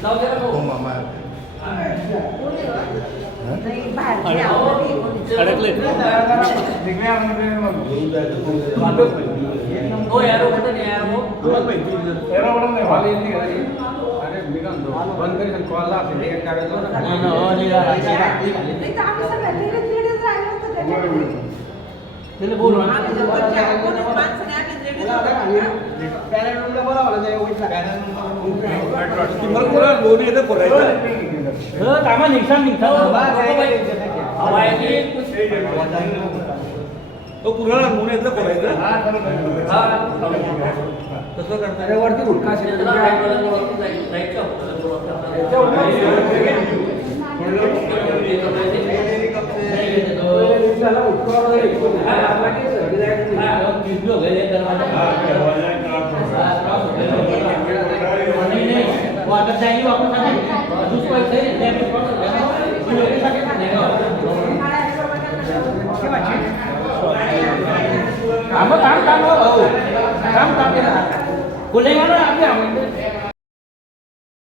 हो मामा अडकले हो यार वो बटन यार वो एरो बटन नहीं वाली नहीं है अरे बिगन दो बंद करी कॉल ला फिर एक कागज दो नाही तर आम्ही सगळ्या धीरे धीरे राहिलो तर त्याच्यामध्ये त्याला बोलवा आम्ही जर कोणी माणसाने आम्ही धीरे पॅनल रूमला बोलावलं जाय उठला पॅनल मला कोणा लोणी येतं बोलायचं कामा निघाल हवाई तो कुणाला लोणी येतं बोलायचं तसं करता रे वरती उठका असेल वाटर जाएगी वापस दूसरा काम काम काम काम काम खुलेगा ना आपके